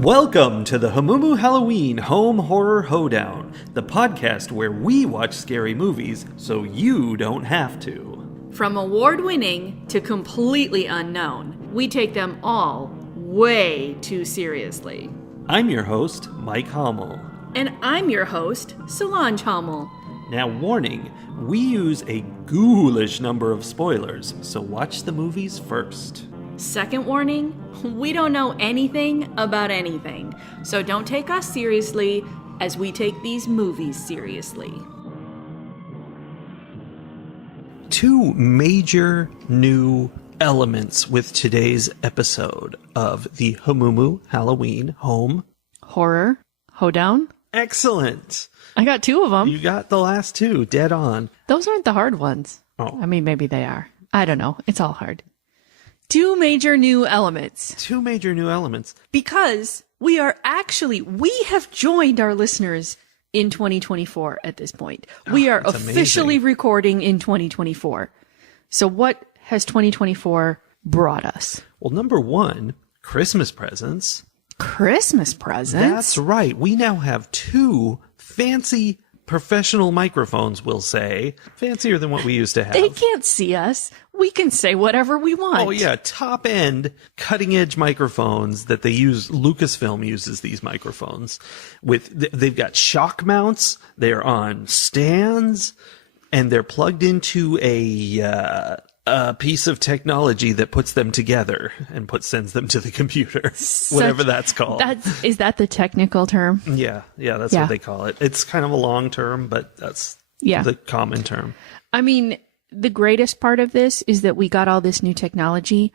Welcome to the Hamumu Halloween Home Horror Hoedown, the podcast where we watch scary movies so you don't have to. From award-winning to completely unknown, we take them all way too seriously. I'm your host, Mike Hummel. And I'm your host, Solange Hummel. Now, warning, we use a ghoulish number of spoilers, so watch the movies first. Second warning, we don't know anything about anything, so don't take us seriously as we take these movies seriously. Two major new elements with today's episode of the Hamumu Halloween Home Horror Hoedown? Excellent! I got two of them. You got the last two, dead on. Those aren't the hard ones. Oh. I mean, maybe they are. I don't know. It's all hard. Two major new elements. Two major new elements. Because we have joined our listeners in 2024 at this point. We are officially recording in 2024. So what has 2024 brought us? Well, number one, Christmas presents. Christmas presents? That's right. We now have two fancy professional microphones, we'll say. Fancier than what we used to have. They can't see us. We can say whatever we want. Oh, yeah. Top end, cutting edge microphones that they use. Lucasfilm uses these microphones. They've got shock mounts. They're on stands. And they're plugged into a piece of technology that puts them together and sends them to the computer, whatever that's called. Is that the technical term? Yeah, that's what they call it. It's kind of a long term, but that's the common term. I mean, the greatest part of this is that we got all this new technology,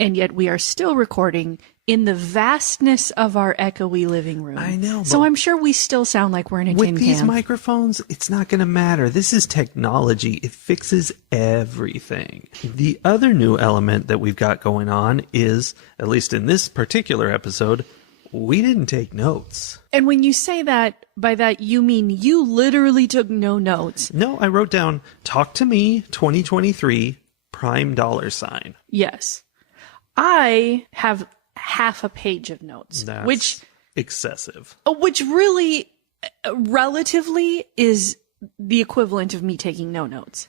and yet we are still recording in the vastness of our echoey living room. I know. So I'm sure we still sound like we're in a tin can. With these microphones, it's not going to matter. This is technology. It fixes everything. The other new element that we've got going on is, at least in this particular episode, we didn't take notes. And when you say that, by that you mean you literally took no notes. No, I wrote down, talk to me 2023 prime $. Yes. I have half a page of notes. That's which excessive. Which really, relatively, is the equivalent of me taking no notes.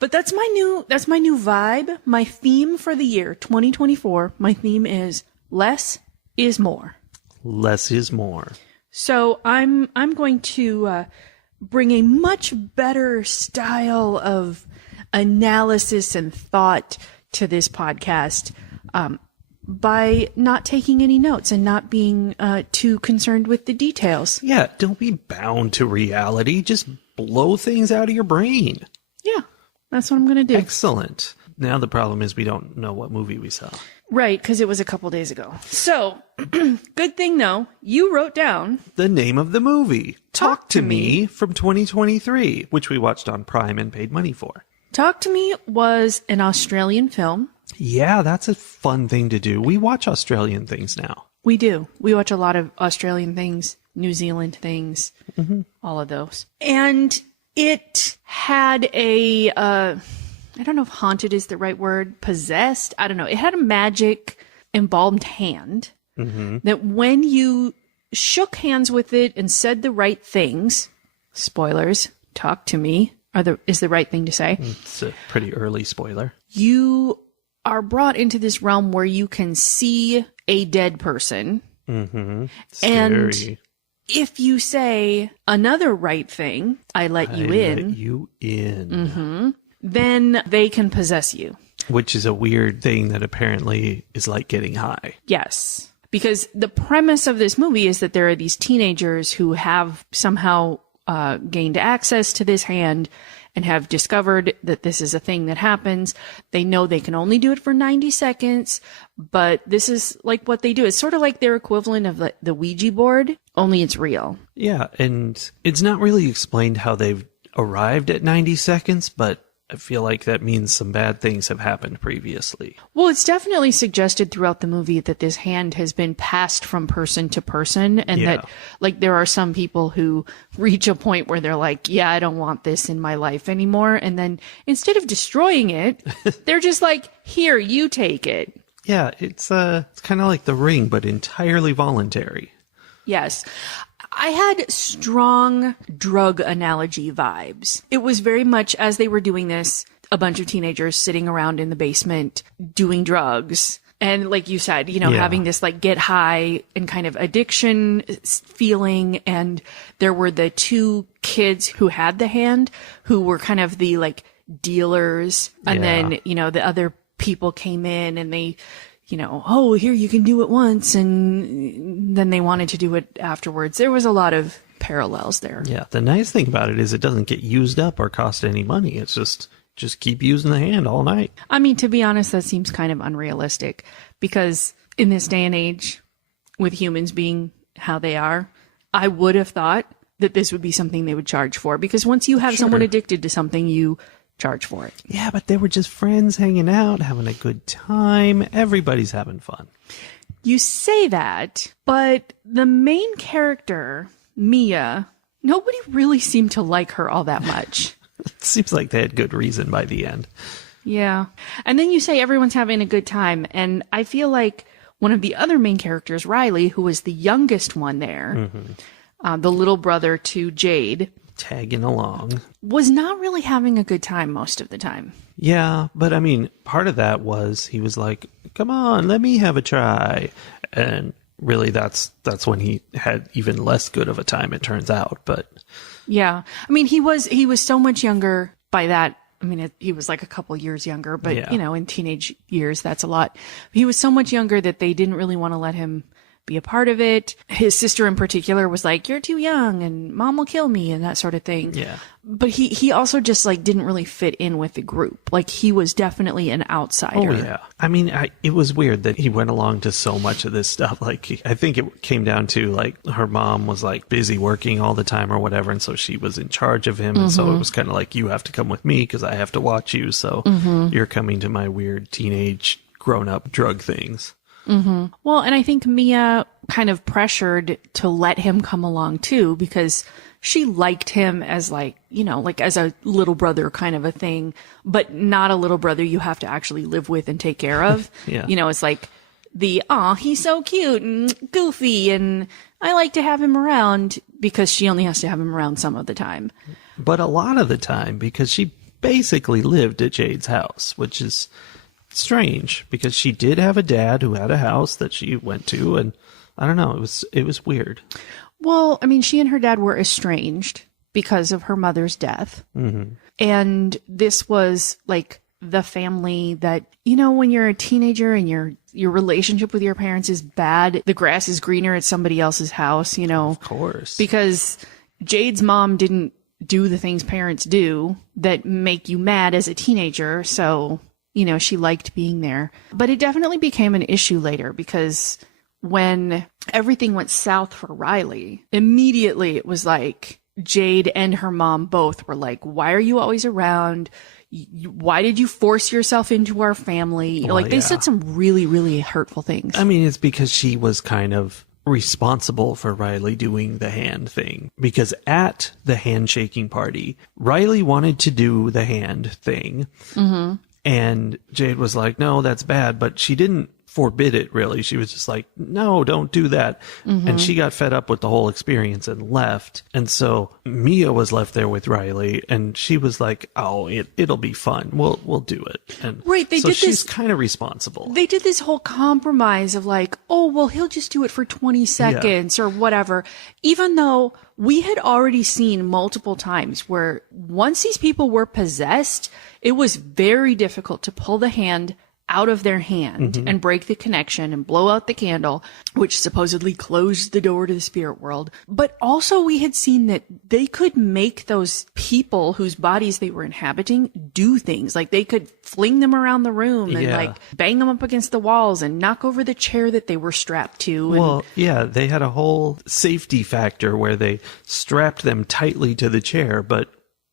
But that's my new vibe. My theme for the year 2024. My theme is less is more. Less is more. So I'm going to bring a much better style of analysis and thought to this podcast by not taking any notes and not being too concerned with the details. Yeah, don't be bound to reality. Just blow things out of your brain. Yeah, that's what I'm going to do. Excellent. Now the problem is we don't know what movie we saw. Right, because it was a couple days ago. So, good thing though, you wrote down the name of the movie, Talk to Me, from 2023, which we watched on Prime and paid money for. Talk to Me was an Australian film. Yeah, that's a fun thing to do. We watch Australian things now. We do. We watch a lot of Australian things, New Zealand things, all of those. And it had a, I don't know if haunted is the right word, possessed. I don't know. It had a magic embalmed hand that when you shook hands with it and said the right things, spoilers, talk to me, is the right thing to say. It's a pretty early spoiler. You are brought into this realm where you can see a dead person. Mm-hmm. And if you say another right thing, I let you in. Then they can possess you. Which is a weird thing that apparently is like getting high. Yes. Because the premise of this movie is that there are these teenagers who have somehow gained access to this hand and have discovered that this is a thing that happens. They know they can only do it for 90 seconds, but this is like what they do. It's sort of like their equivalent of the Ouija board, only it's real. Yeah, and it's not really explained how they've arrived at 90 seconds, but I feel like that means some bad things have happened previously. Well, it's definitely suggested throughout the movie that this hand has been passed from person to person, and that, like, there are some people who reach a point where they're like, yeah, I don't want this in my life anymore. And then instead of destroying it, they're just like, here, you take it. Yeah, it's kind of like The Ring, but entirely voluntary. Yes. I had strong drug analogy vibes. It was very much as they were doing this, a bunch of teenagers sitting around in the basement doing drugs. And like you said, you know, having this like get high and kind of addiction feeling. And there were the two kids who had the hand who were kind of the like dealers. And then, you know, the other people came in and they, you know, oh, here, you can do it once. And then they wanted to do it afterwards. There was a lot of parallels there. Yeah. The nice thing about it is it doesn't get used up or cost any money. It's just keep using the hand all night. I mean, to be honest, that seems kind of unrealistic because in this day and age, with humans being how they are, I would have thought that this would be something they would charge for because once you have someone addicted to something, you charge for it. Yeah, but they were just friends hanging out, having a good time. Everybody's having fun. You say that, but the main character, Mia, nobody really seemed to like her all that much. It seems like they had good reason by the end. Yeah. And then you say everyone's having a good time. And I feel like one of the other main characters, Riley, who was the youngest one there, the little brother to Jade, tagging along, was not really having a good time most of the time. Yeah, but I mean, part of that was he was like, come on, let me have a try. And really that's when he had even less good of a time, it turns out. But yeah, I mean, he was so much younger by that. I mean, he was like a couple years younger, but you know, in teenage years, that's a lot. He was so much younger that they didn't really want to let him be a part of it. His sister in particular was like, you're too young and mom will kill me and that sort of thing. Yeah. But he also just like didn't really fit in with the group. Like he was definitely an outsider. Oh yeah. I mean, it was weird that he went along to so much of this stuff. Like I think it came down to like her mom was like busy working all the time or whatever. And so she was in charge of him. And so it was kind of like, you have to come with me because I have to watch you. So you're coming to my weird teenage grown up drug things. Well, and I think Mia kind of pressured to let him come along too, because she liked him as like, you know, like as a little brother kind of a thing, but not a little brother you have to actually live with and take care of. Yeah. You know, it's like he's so cute and goofy and I like to have him around because she only has to have him around some of the time. But a lot of the time, because she basically lived at Jade's house, which is strange because she did have a dad who had a house that she went to, and I don't know, it was weird. Well, I mean, she and her dad were estranged because of her mother's death. And this was like the family that, you know, when you're a teenager and your relationship with your parents is bad, the grass is greener at somebody else's house, you know. Of course. Because Jade's mom didn't do the things parents do that make you mad as a teenager, so you know, she liked being there. But it definitely became an issue later because when everything went south for Riley, immediately it was like Jade and her mom both were like, why are you always around? Why did you force yourself into our family? Well, like they said some really, really hurtful things. I mean, it's because she was kind of responsible for Riley doing the hand thing, because at the handshaking party, Riley wanted to do the hand thing. And Jade was like, no, that's bad. But she didn't forbid it, really. She was just like, no, don't do that. And she got fed up with the whole experience and left. And so Mia was left there with Riley. And she was like, oh, it'll be fun. We'll do it. And right, so she's kind of responsible. They did this whole compromise of like, oh, well, he'll just do it for 20 seconds or whatever. Even though we had already seen multiple times where once these people were possessed, it was very difficult to pull the hand out of their hand and break the connection and blow out the candle, which supposedly closed the door to the spirit world. But also we had seen that they could make those people whose bodies they were inhabiting do things. Like they could fling them around the room and like bang them up against the walls and knock over the chair that they were strapped to. And well, yeah, they had a whole safety factor where they strapped them tightly to the chair, but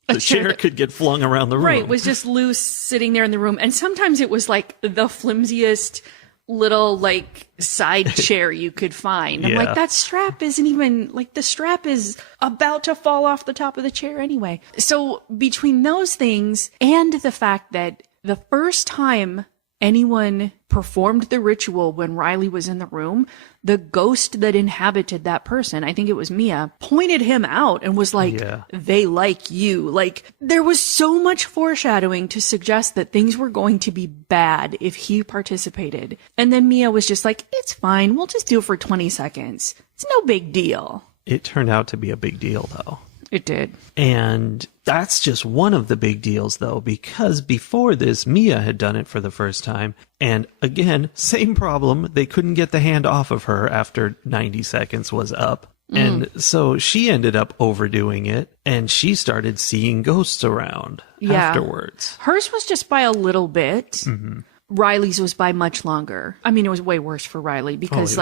the chair could get flung around the room. Right, was just loose sitting there in the room. And sometimes it was like the flimsiest little like side chair you could find. I'm like, that strap isn't even like the strap is about to fall off the top of the chair anyway. So between those things and the fact that the first time anyone performed the ritual when Riley was in the room, the ghost that inhabited that person, I think it was Mia, pointed him out and was like, they like you. Like, there was so much foreshadowing to suggest that things were going to be bad if he participated. And then Mia was just like, it's fine. We'll just do it for 20 seconds. It's no big deal. It turned out to be a big deal, though. It did. And that's just one of the big deals, though, because before this, Mia had done it for the first time. And again, same problem. They couldn't get the hand off of her after 90 seconds was up. And so she ended up overdoing it, and she started seeing ghosts around afterwards. Hers was just by a little bit. Riley's was by much longer. I mean, it was way worse for Riley because,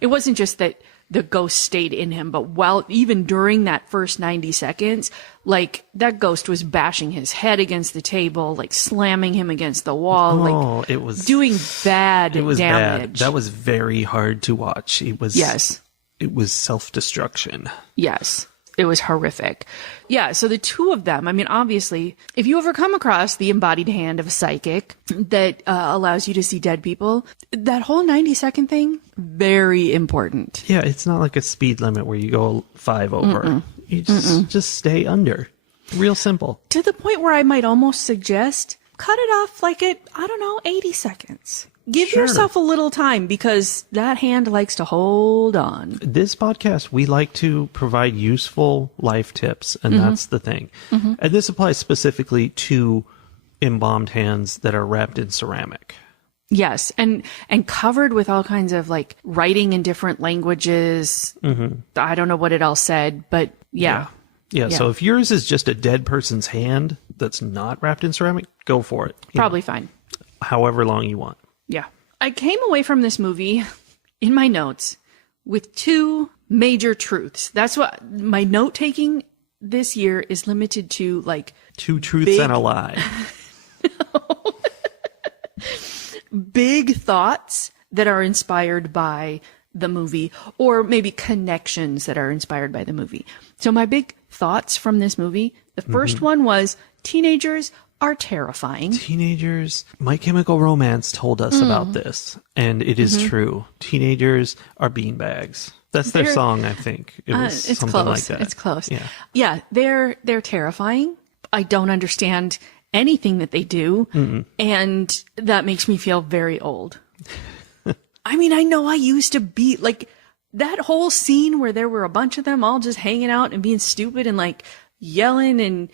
it wasn't just that the ghost stayed in him, but even during that first 90 seconds, like, that ghost was bashing his head against the table, like slamming him against the wall, it was doing bad damage. Bad. That was very hard to watch. It was self-destruction. Yes. It was horrific. Yeah, so the two of them, I mean, obviously, if you ever come across the embodied hand of a psychic that allows you to see dead people, that whole 90-second thing, very important. Yeah, it's not like a speed limit where you go 5 over. You just stay under. Real simple. To the point where I might almost suggest, cut it off like at, 80 seconds. Give yourself a little time because that hand likes to hold on. This podcast, we like to provide useful life tips, and that's the thing. And this applies specifically to embalmed hands that are wrapped in ceramic. Yes, and covered with all kinds of like writing in different languages. I don't know what it all said, but yeah. So if yours is just a dead person's hand that's not wrapped in ceramic, go for it. Probably fine. However long you want. Yeah. I came away from this movie in my notes with 2 major truths. That's what my note taking this year is limited to, like 2 truths and a lie. Big thoughts that are inspired by the movie, or maybe connections that are inspired by the movie. So my big thoughts from this movie, the first one was teenagers are terrifying. Teenagers, My Chemical Romance told us about this, and it is true. Teenagers are beanbags. That's their song, I think. It was it's something close. like that. It's close. Yeah, they're terrifying. I don't understand anything that they do, and that makes me feel very old. I mean, I know I used to be like that whole scene where there were a bunch of them all just hanging out and being stupid and like yelling and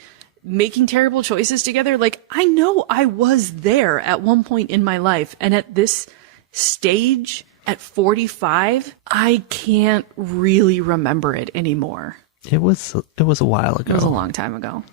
making terrible choices together. Like, I know I was there at one point in my life. And at this stage, at 45, I can't really remember it anymore. It was a while ago. It was a long time ago.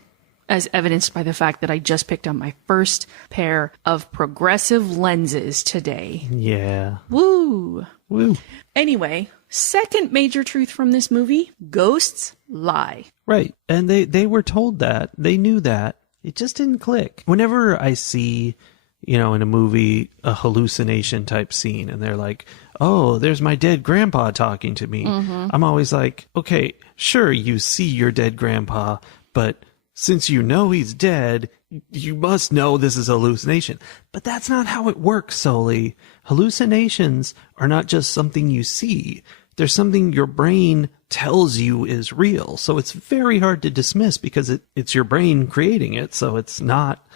As evidenced by the fact that I just picked up my first pair of progressive lenses today. Yeah. Woo. Woo. Anyway, second major truth from this movie, ghosts lie. Right. And they were told that. They knew that. It just didn't click. Whenever I see, in a movie, a hallucination type scene, and they're like, oh, there's my dead grandpa talking to me. I'm always like, okay, sure, you see your dead grandpa, but since you know he's dead, you must know this is a hallucination. But that's not how it works solely. Hallucinations are not just something you see. There's something your brain tells you is real. So it's very hard to dismiss because it's your brain creating it. So it's not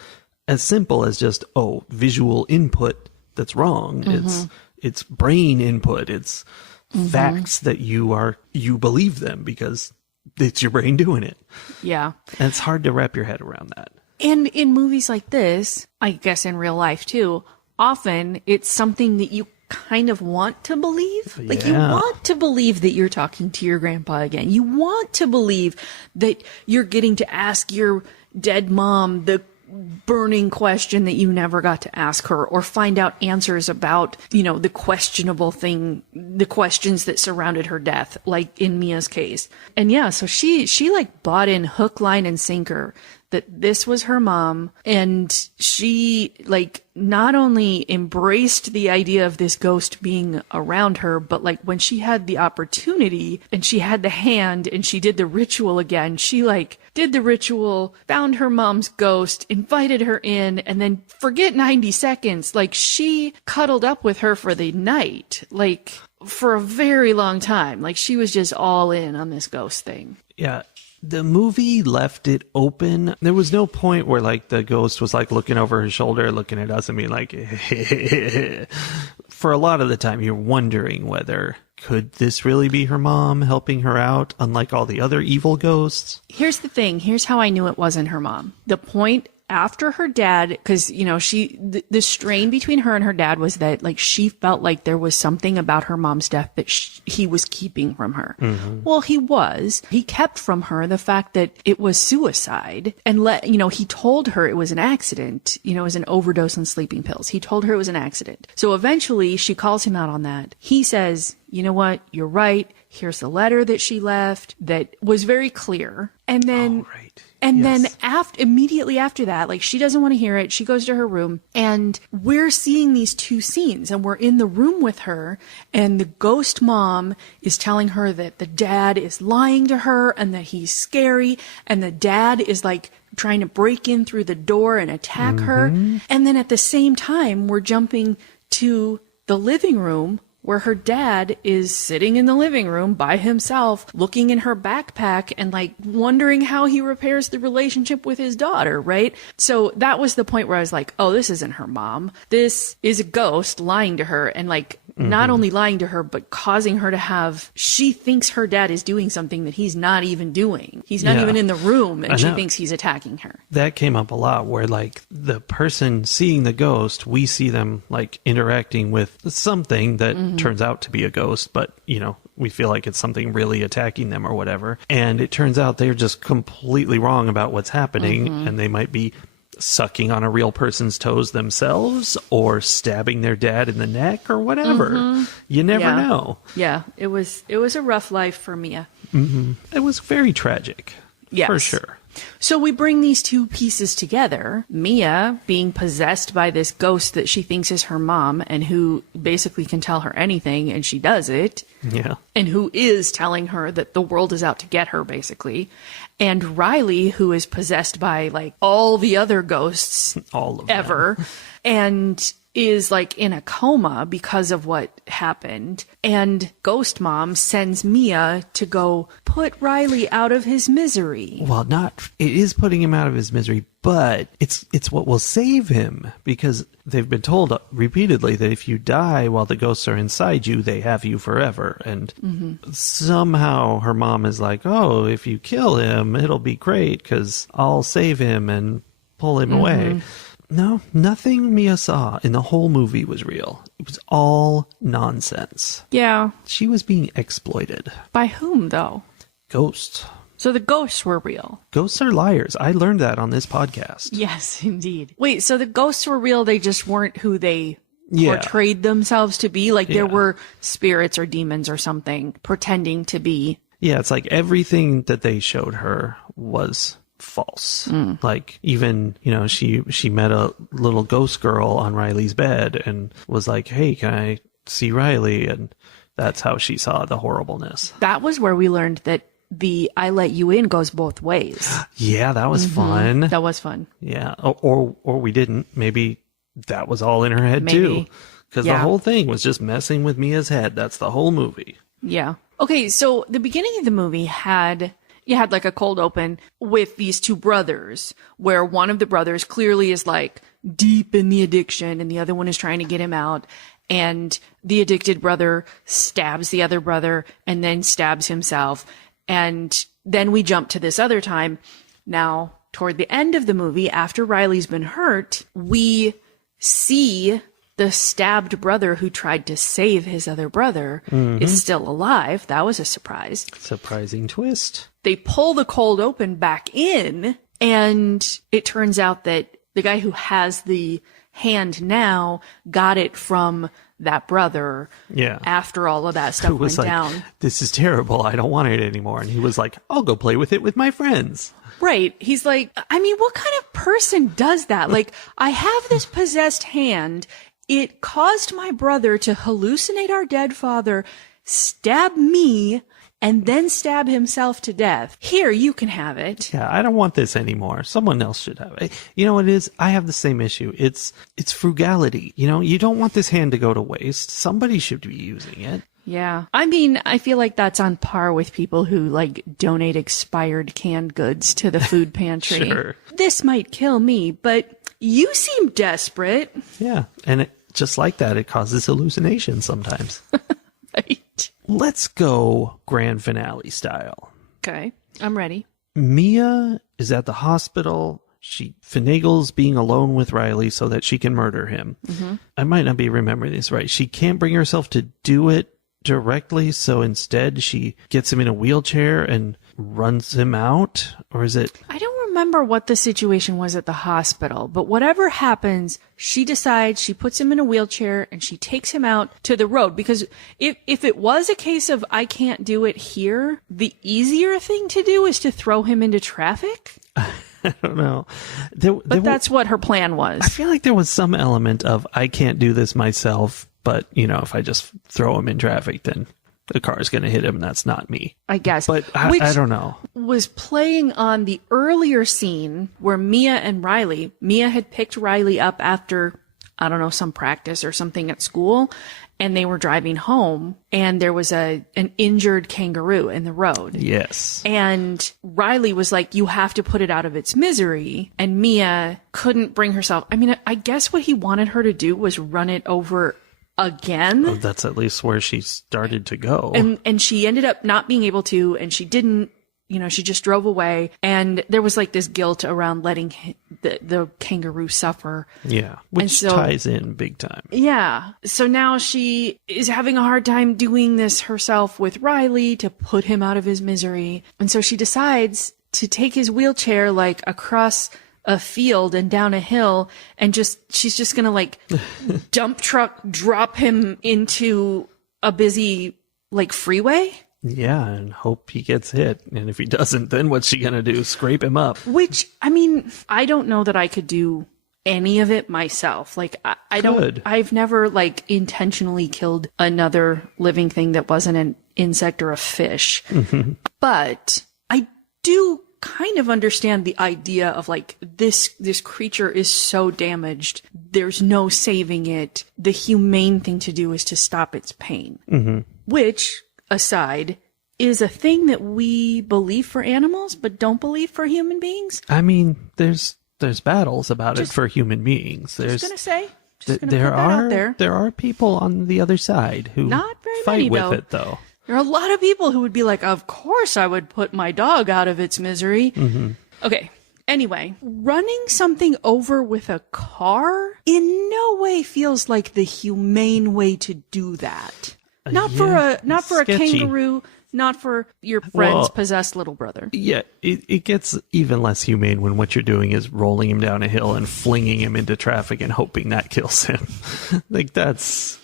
as simple as just, visual input that's wrong. It's brain input. It's facts that you believe them because it's your brain doing it. Yeah. And it's hard to wrap your head around that. And in movies like this, I guess in real life too, often it's something that you kind of want to believe. Like, you want to believe that you're talking to your grandpa again. You want to believe that you're getting to ask your dead mom the burning question that you never got to ask her, or find out answers about, the questionable thing, the questions that surrounded her death, like in Mia's case. And yeah, so she like bought in hook, line, and sinker that this was her mom. And she, like, not only embraced the idea of this ghost being around her, but like when she had the opportunity and she had the hand and she did the ritual again, she like did the ritual, found her mom's ghost, invited her in, and then forget 90 seconds. Like, she cuddled up with her for the night, like for a very long time. Like, she was just all in on this ghost thing. Yeah. The movie left it open. There was no point where like the ghost was like looking over her shoulder, looking at us and being like, for a lot of the time you're wondering whether could this really be her mom helping her out, unlike all the other evil ghosts? Here's the thing. Here's how I knew it wasn't her mom. The point after her dad, because, you know, the strain between her and her dad was that, like, she felt like there was something about her mom's death that he was keeping from her. Mm-hmm. Well, he kept from her the fact that it was suicide, and he told her it was an accident, it was an overdose on sleeping pills. He told her it was an accident. So eventually she calls him out on that. He says, you know what? You're right. Here's the letter that she left that was very clear. And then, then immediately after that, like, she doesn't want to hear it. She goes to her room, and we're seeing these two scenes, and we're in the room with her, and the ghost mom is telling her that the dad is lying to her and that he's scary, and the dad is like trying to break in through the door and attack her. And then at the same time, we're jumping to the living room where her dad is sitting in the living room by himself, looking in her backpack and like wondering how he repairs the relationship with his daughter, right? So that was the point where I was like, oh, this isn't her mom. This is a ghost lying to her, and like not only lying to her, but causing her to she thinks her dad is doing something that he's not even doing. He's not even in the room, and she thinks he's attacking her. That came up a lot, where like the person seeing the ghost, we see them like interacting with something that turns out to be a ghost, but we feel like it's something really attacking them or whatever. And it turns out they're just completely wrong about what's happening, and they might be sucking on a real person's toes themselves or stabbing their dad in the neck or whatever. You never know. Yeah, it was a rough life for Mia. It was very tragic. Yes. For sure. So we bring these two pieces together. Mia being possessed by this ghost that she thinks is her mom, and who basically can tell her anything, and she does it. Yeah. And who is telling her that the world is out to get her, basically. And Riley, who is possessed by like all the other ghosts all of ever, and is like in a coma because of what happened. And Ghost Mom sends Mia to go put Riley out of his misery. Well, it is putting him out of his misery, but it's what will save him, because they've been told repeatedly that if you die while the ghosts are inside you, they have you forever. And somehow her mom is like, oh, if you kill him, it'll be great because I'll save him and pull him away. No, nothing Mia saw in the whole movie was real. It was all nonsense. Yeah. She was being exploited. By whom, though? Ghosts. So the ghosts were real. Ghosts are liars. I learned that on this podcast. Yes, indeed. Wait, so the ghosts were real, they just weren't who they portrayed themselves to be? Like there were spirits or demons or something pretending to be. Yeah, it's like everything that they showed her was false. Like even she met a little ghost girl on Riley's bed and was like, hey, can I see Riley? And that's how she saw the horribleness. That was where we learned that the I let you in goes both ways. Yeah, that was fun. That was fun. Yeah, or we didn't. Maybe that was all in her head too, because the whole thing was just messing with Mia's head. That's the whole movie. Yeah. Okay, so the beginning of the movie had like a cold open with these two brothers, where one of the brothers clearly is like deep in the addiction and the other one is trying to get him out. And the addicted brother stabs the other brother and then stabs himself. And then we jump to this other time. Now, toward the end of the movie, after Riley's been hurt, we see the stabbed brother who tried to save his other brother is still alive. That was a surprise. Surprising twist. They pull the cold open back in, and it turns out that the guy who has the hand now got it from that brother Yeah. after all of that stuff Who was went like, down. this is terrible. I don't want it anymore. And he was like, I'll go play with it with my friends. Right. He's like, I mean, what kind of person does that? Like, I have this possessed hand. It caused my brother to hallucinate our dead father, stab me, and then stab himself to death. Here, you can have it. Yeah, I don't want this anymore. Someone else should have it. You know what it is? I have the same issue. It's frugality. You know, you don't want this hand to go to waste. Somebody should be using it. Yeah. I mean, I feel like that's on par with people who like donate expired canned goods to the food pantry. Sure. This might kill me, but you seem desperate. Yeah. And just like that, it causes hallucinations sometimes. Right. Let's go grand finale style. Okay. I'm ready. Mia is at the hospital. She finagles being alone with Riley so that she can murder him. Mm-hmm. I might not be remembering this right. She can't bring herself to do it directly, so instead she gets him in a wheelchair and runs him out. Or is it... I don't remember what the situation was at the hospital, but whatever happens, she decides she puts him in a wheelchair and she takes him out to the road, because if it was a case of I can't do it here, the easier thing to do is to throw him into traffic. I don't know. But that's what her plan was. I feel like there was some element of I can't do this myself, but you know, if I just throw him in traffic, then the car is going to hit him, and that's not me. I guess. But I don't know. Was playing on the earlier scene where Mia had picked Riley up after, I don't know, some practice or something at school, and they were driving home, and there was an injured kangaroo in the road. Yes. And Riley was like, you have to put it out of its misery. And Mia couldn't bring herself. I mean, I guess what he wanted her to do was run it over again. Oh, that's at least where she started to go. And she ended up not being able to, and she didn't, you know, she just drove away. And there was like this guilt around letting the kangaroo suffer. Yeah, which ties in big time. Yeah. So now she is having a hard time doing this herself with Riley to put him out of his misery. And so she decides to take his wheelchair like across a field and down a hill, and she's just gonna like dump truck drop him into a busy like freeway. Yeah, and hope he gets hit. And if he doesn't, then what's she gonna do? Scrape him up? Which, I mean, I don't know that I could do any of it myself. Like I've never like intentionally killed another living thing that wasn't an insect or a fish. Mm-hmm. But I do kind of understand the idea of like this creature is so damaged, there's no saving it. The humane thing to do is to stop its pain. Mm-hmm. Which, aside, is a thing that we believe for animals but don't believe for human beings. I mean, there's battles about it for human beings. There's there are people on the other side who not very fight many, with though. it though. There are a lot of people who would be like, of course I would put my dog out of its misery. Mm-hmm. Okay. Anyway, running something over with a car in no way feels like the humane way to do that. Not for a kangaroo, not for your friend's possessed little brother. Yeah, it gets even less humane when what you're doing is rolling him down a hill and flinging him into traffic and hoping that kills him. Like that's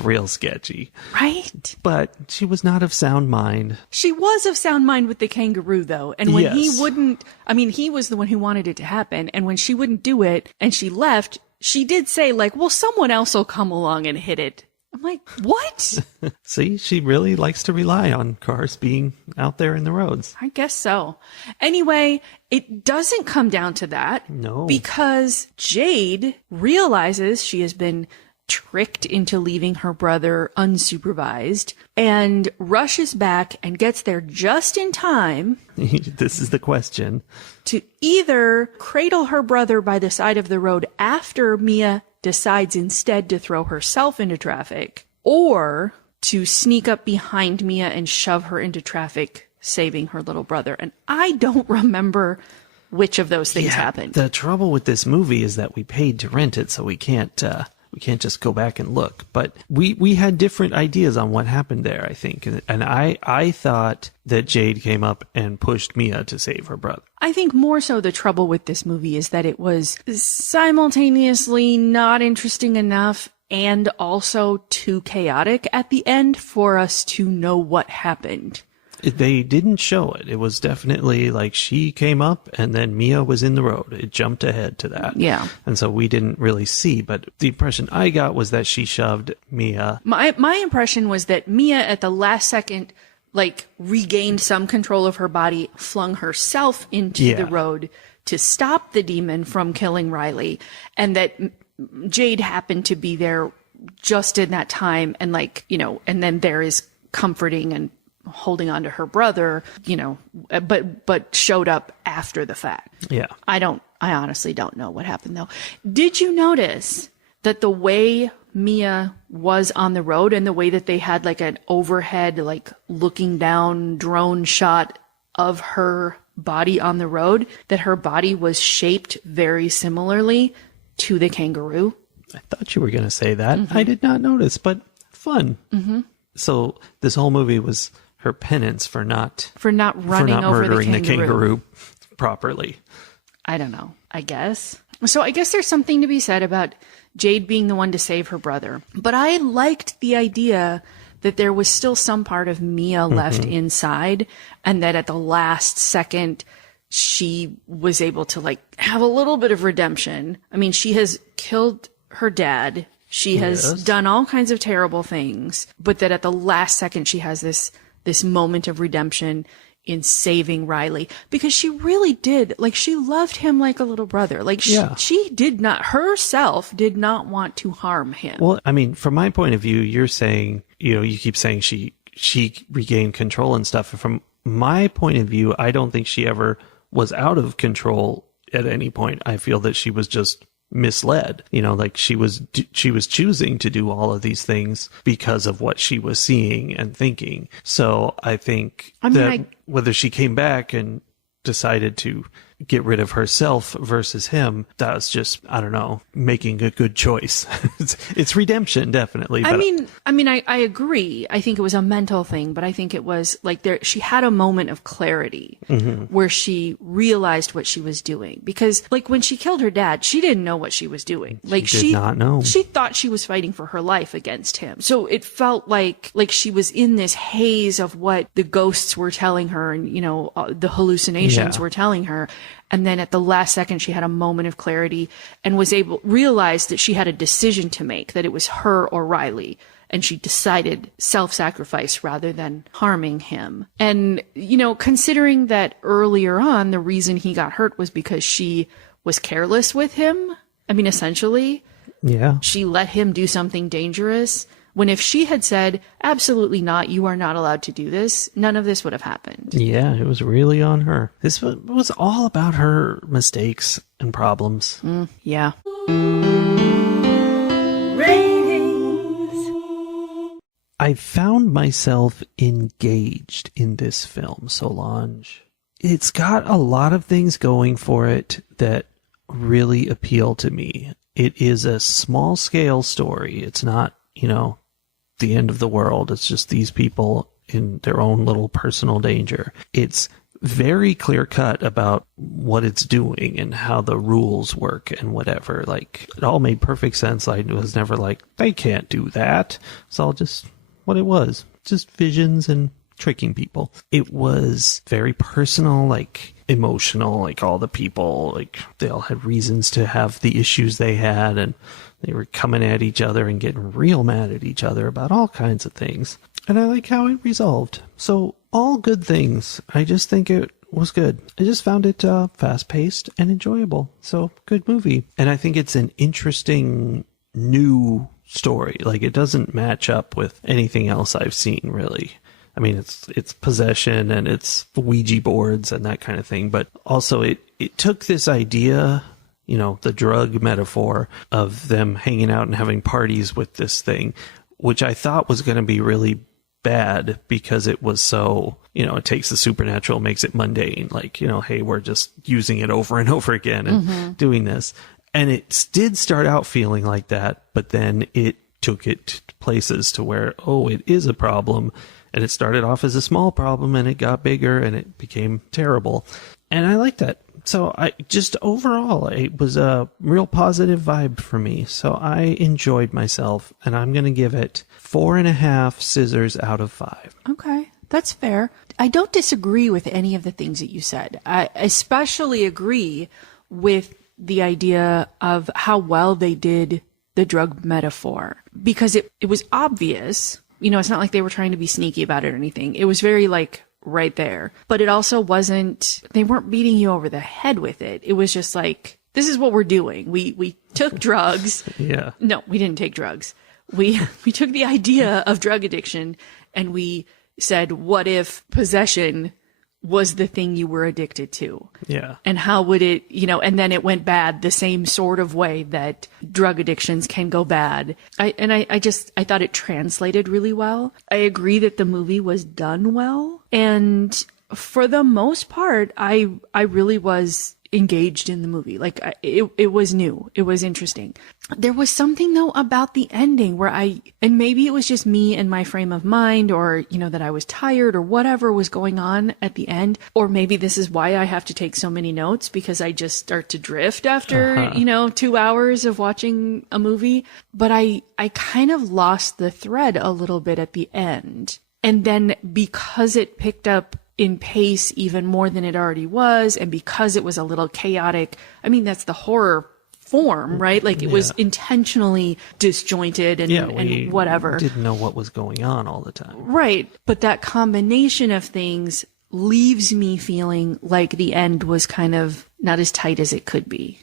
real sketchy. Right? But she was not of sound mind. She was of sound mind with the kangaroo, though. And when he wouldn't, I mean, he was the one who wanted it to happen. And when she wouldn't do it and she left, she did say, like, well, someone else will come along and hit it. I'm like, what? See, she really likes to rely on cars being out there in the roads. I guess so. Anyway, it doesn't come down to that. No. Because Jade realizes she has been tricked into leaving her brother unsupervised and rushes back and gets there just in time. This is the question. To either cradle her brother by the side of the road after Mia decides instead to throw herself into traffic, or to sneak up behind Mia and shove her into traffic, saving her little brother. And I don't remember which of those things happened. The trouble with this movie is that we paid to rent it, so we can't just go back and look. But we had different ideas on what happened there, I think. And I thought that Jade came up and pushed Mia to save her brother. I think more so the trouble with this movie is that it was simultaneously not interesting enough and also too chaotic at the end for us to know what happened. They didn't show it. It was definitely like she came up and then Mia was in the road. It jumped ahead to that. Yeah. And so we didn't really see, but the impression I got was that she shoved Mia. My impression was that Mia at the last second, like, regained some control of her body, flung herself into the road to stop the demon from killing Riley, and that Jade happened to be there just in that time, and like, you know, and then there is comforting and holding on to her brother, you know, but showed up after the fact. Yeah. I honestly don't know what happened though. Did you notice that the way Mia was on the road and the way that they had like an overhead, like looking down drone shot of her body on the road, that her body was shaped very similarly to the kangaroo? I thought you were going to say that. I did not notice, but fun. So this whole movie was her penance for not murdering the kangaroo properly. I don't know. I guess. So I guess there's something to be said about Jade being the one to save her brother. But I liked the idea that there was still some part of Mia left inside, and that at the last second she was able to like have a little bit of redemption. I mean, she has killed her dad. She has done all kinds of terrible things, but that at the last second she has this moment of redemption in saving Riley, because she really did, like, she loved him like a little brother. Like, she did not want to harm him. Well, I mean, from my point of view, you're saying, you know, you keep saying she regained control and stuff. From my point of view, I don't think she ever was out of control at any point. I feel that she was just misled, you know, like she was choosing to do all of these things because of what she was seeing and thinking. So I think whether she came back and decided to get rid of herself versus him, that was just, I don't know, making a good choice. It's redemption, definitely. But I agree. I think it was a mental thing, but I think it was like she had a moment of clarity where she realized what she was doing. Because like when she killed her dad, she didn't know what she was doing. Like she did not know. She thought she was fighting for her life against him. So it felt like she was in this haze of what the ghosts were telling her, and, you know, the hallucinations were telling her. And then at the last second, she had a moment of clarity and realized that she had a decision to make, that it was her or Riley. And she decided self-sacrifice rather than harming him. And, you know, considering that earlier on, the reason he got hurt was because she was careless with him. I mean, essentially, she let him do something dangerous. When if she had said, absolutely not, you are not allowed to do this, none of this would have happened. Yeah, it was really on her. This was all about her mistakes and problems. Yeah. Ratings. I found myself engaged in this film, Solange. It's got a lot of things going for it that really appeal to me. It is a small scale story. It's not, you know, the end of the world. It's just these people in their own little personal danger. It's very clear cut about what it's doing and how the rules work and whatever. Like, it all made perfect sense. I was never like, they can't do that. It's all just what it was. Just visions and tricking people. It was very personal, like emotional, like all the people, like they all had reasons to have the issues they had, and they were coming at each other and getting real mad at each other about all kinds of things. And I like how it resolved. So all good things. I just think it was good. I just found it fast-paced and enjoyable. So good movie. And I think it's an interesting new story. Like, it doesn't match up with anything else I've seen, really. I mean, it's possession and it's Ouija boards and that kind of thing. But also it took this idea, you know, the drug metaphor of them hanging out and having parties with this thing, which I thought was going to be really bad because it was so, you know, it takes the supernatural, makes it mundane. Like, you know, hey, we're just using it over and over again and doing this. And it did start out feeling like that, but then it took it to places to where, oh, it is a problem. And it started off as a small problem and it got bigger and it became terrible. And I like that. So I just overall, it was a real positive vibe for me. So I enjoyed myself, and I'm going to give it 4.5 scissors out of 5. Okay, that's fair. I don't disagree with any of the things that you said. I especially agree with the idea of how well they did the drug metaphor, because it was obvious. You know, it's not like they were trying to be sneaky about it or anything. It was very like right there, but it also wasn't, they weren't beating you over the head with it. It was just like, this is what we're doing. We took drugs. Yeah. No, we didn't take drugs. We took the idea of drug addiction and we said, what if possession was the thing you were addicted to? Yeah. And how would it, you know, and then it went bad the same sort of way that drug addictions can go bad. I thought it translated really well. I agree that the movie was done well. And for the most part, I really was engaged in the movie. Like it was new. It was interesting. There was something though about the ending where and maybe it was just me and my frame of mind, or, you know, that I was tired or whatever was going on at the end. Or maybe this is why I have to take so many notes, because I just start to drift after, 2 hours of watching a movie. But I kind of lost the thread a little bit at the end. And then because it picked up in pace even more than it already was, and because it was a little chaotic, I mean, that's the horror form, right? Like it was intentionally disjointed and whatever. Didn't know what was going on all the time. Right. But that combination of things leaves me feeling like the end was kind of not as tight as it could be.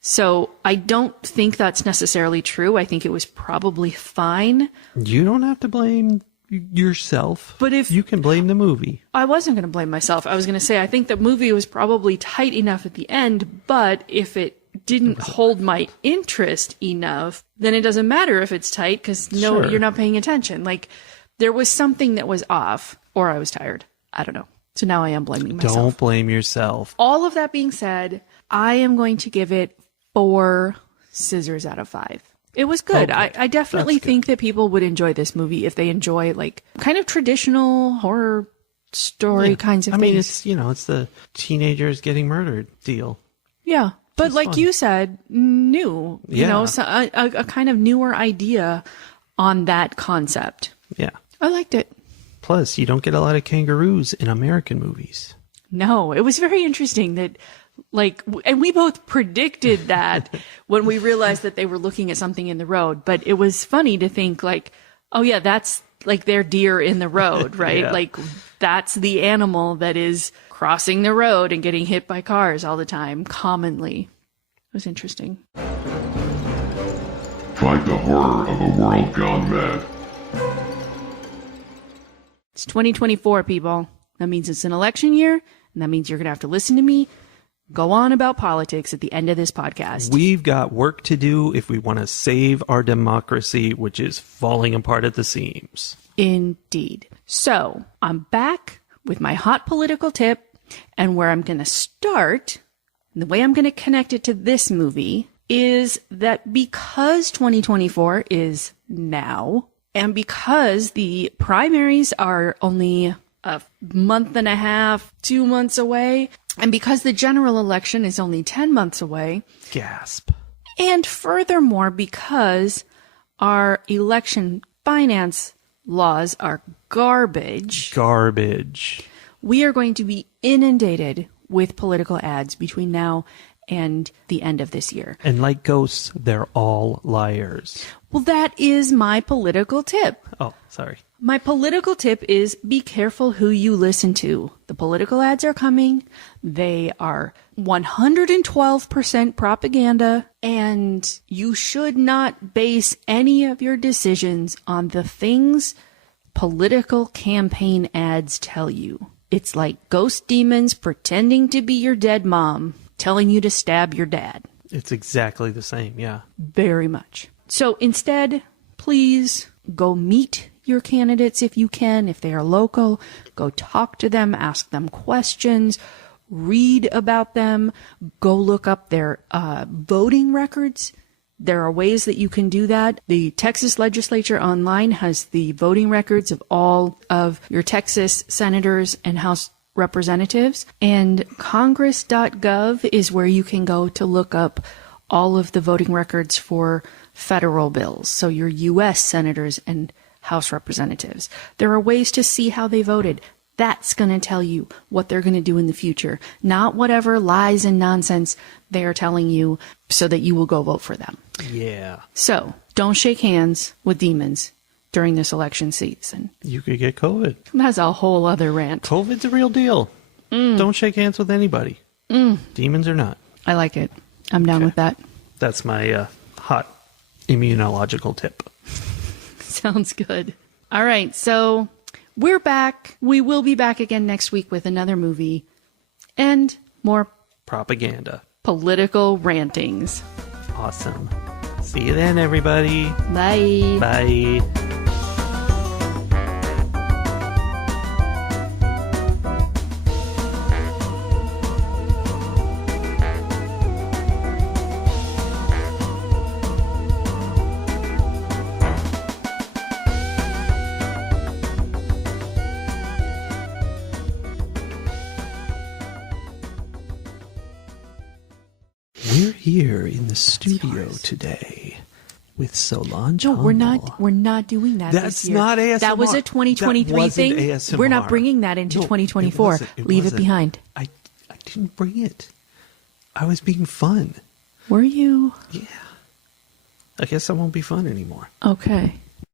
So I don't think that's necessarily true. I think it was probably fine. You don't have to blame yourself, but if you can blame the movie. I wasn't going to blame myself. I was going to say I think the movie was probably tight enough at the end, but if it didn't hold my interest enough, then it doesn't matter if it's tight, because you're not paying attention. Like there was something that was off, or I was tired. I don't know. So now I am blaming myself. Don't blame yourself. All of that being said, I am going to give it 4 scissors out of 5. It was good. Okay. I definitely think that people would enjoy this movie if they enjoy like kind of traditional horror story kinds of things. I mean, it's the teenagers getting murdered deal. Yeah. But like you said, new, so a kind of newer idea on that concept. Yeah. I liked it. Plus, you don't get a lot of kangaroos in American movies. No, it was very interesting that and we both predicted that when we realized that they were looking at something in the road. But it was funny to think like, oh yeah, that's like their deer in the road, right? Yeah. Like that's the animal that is crossing the road and getting hit by cars all the time, commonly. It was interesting. Fight the horror of a world gone mad. It's 2024, people. That means it's an election year, and that means you're going to have to listen to me go on about politics at the end of this podcast. We've got work to do if we want to save our democracy, which is falling apart at the seams. Indeed. So I'm back with my hot political tip, and where I'm going to start, and the way I'm going to connect it to this movie, is that because 2024 is now, and because the primaries are only a month and a half, 2 months away, and because the general election is only 10 months away. Gasp. And furthermore, because our election finance laws are garbage. We are going to be inundated with political ads between now and the end of this year. And like ghosts, they're all liars. Well, that is my political tip. Oh, sorry. My political tip is be careful who you listen to. The political ads are coming. They are 112% propaganda, and you should not base any of your decisions on the things political campaign ads tell you. It's like ghost demons pretending to be your dead mom, telling you to stab your dad. It's exactly the same, yeah. Very much. So instead, please go meet your candidates if you can. If they are local, go talk to them, ask them questions, read about them, go look up their voting records. There are ways that you can do that. The Texas legislature online has the voting records of all of your Texas senators and House Representatives. And Congress.gov is where you can go to look up all of the voting records for federal bills. So your U.S. senators and House representatives. There are ways to see how they voted. That's going to tell you what they're going to do in the future, not whatever lies and nonsense they are telling you so that you will go vote for them. Yeah. So don't shake hands with demons during this election season. You could get COVID. That's a whole other rant. COVID's a real deal. Don't shake hands with anybody. Demons or not. I like it. I'm down with that. That's my hot immunological tip. Sounds good. All right, so we're back. We will be back again next week with another movie and more Propaganda. political rantings. Awesome. See you then, everybody. Bye. Bye. We're here in the studio today with Solange. No, we're Hummel. not doing that. That's this year. not ASMR. That was a 2023 That wasn't thing. ASMR. We're not bringing that into No, 2024. it Leave it wasn't. behind. I didn't bring it. I was being fun. Were you? Yeah. I guess I won't be fun anymore. Okay.